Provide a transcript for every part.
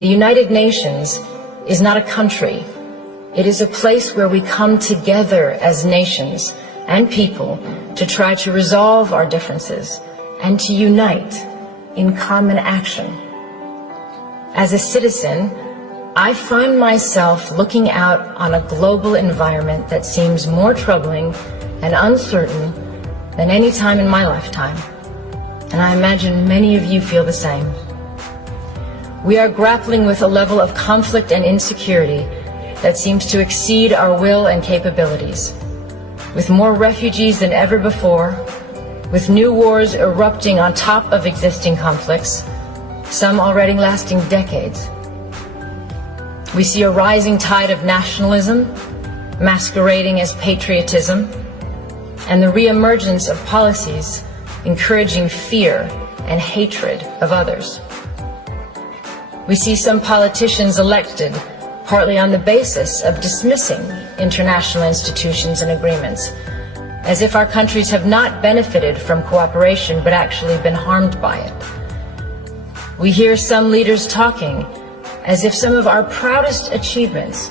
The United Nations is not a country. It is a place where we come together as nations and people to try to resolve our differences and to unite in common action. As a citizen, I find myself looking out on a global environment that seems more troubling and uncertain than any time in my lifetime. And I imagine many of you feel the same. We are grappling with a level of conflict and insecurity that seems to exceed our will and capabilities. With more refugees than ever before, with new wars erupting on top of existing conflicts, some already lasting decades. We see a rising tide of nationalism, masquerading as patriotism, and the re-emergence of policies encouraging fear and hatred of others. We see some politicians elected partly on the basis of dismissing international institutions and agreements, as if our countries have not benefited from cooperation but actually been harmed by it. We hear some leaders talking as if some of our proudest achievements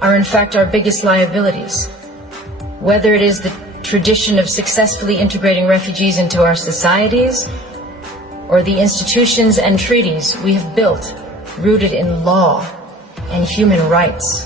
are in fact our biggest liabilities, whether it is the tradition of successfully integrating refugees into our societies, or the institutions and treaties we have built rooted in law and human rights.